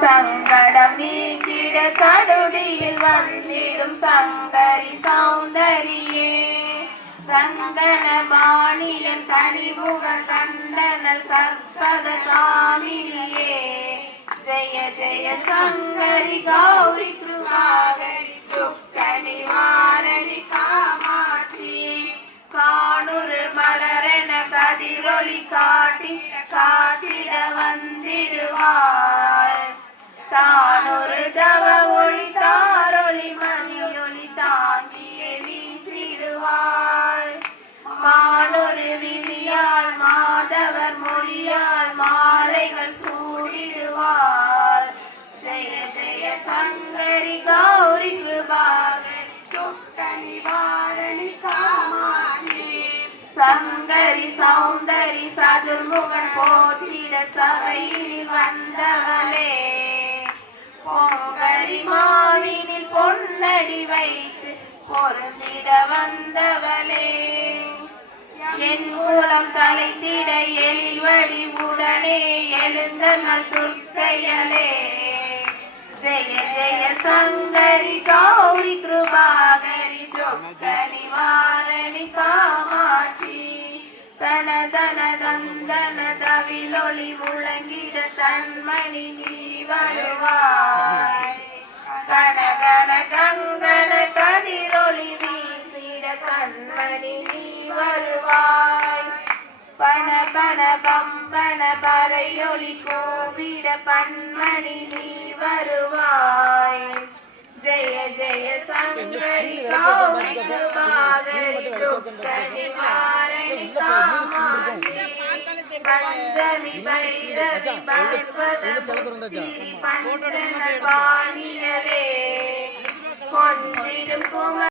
சங்கடம் நீக்கிட சடுதியில் வந்திடும் சங்கரி சௌந்தரியே கங்கண பாணியன் கனிமுக கண்டனல் கற்பக காமினியே ஜெய ஜெய சங்கரி கௌரி கிருபாகரி துக்க நிவாரணி காமாட்சி காணுரு மலரென கதிரொளி காட்டிட வந்திடுவாள் தானொரு தவ ஒளி தாரொளி மணியொளி தாங்கிய வீசிடுவாள் மானொரு விதியால் மாதவர் மொழியால் மாலைகள் சூடிடுவாள் ஜெய ஜெய சங்கரி கௌரி கிருபாகரி துக்க நிவாரணி காமாட்சி சங்கரி சௌந்தரி சதுர்முகன் போற்றிட சபையில் வந்தவளே பொங்கரி மாவினில் பொன்னடி வைத்து பொருந்திட வந்தவளே என் மூலம் தலைத்திட எழில் வடிவுடனே எழுந்த நல் துர்க்கையலே ஜெய ஜெய சங்கரி கௌரி கிருபாகரி துக்க நிவாரணி காமாட்சி தன தன தந்தன தவிலொளி முழங்கிட கண்மணி நீ வருவாய் கண கண கங்கண கதிரொளி வீசிட கண்மணி நீ வருவாய் பண பண பம்பன பறையொளி கோவிட பண்மணி நீ வருவாய் ஜெய ஜெய சங்கரி கௌரி கிருபாகரி துக்க நிவாரணி காமாட்சி பஞ்சமி பைரவி பர்வத முக்தி பஞ்சன பாணியலே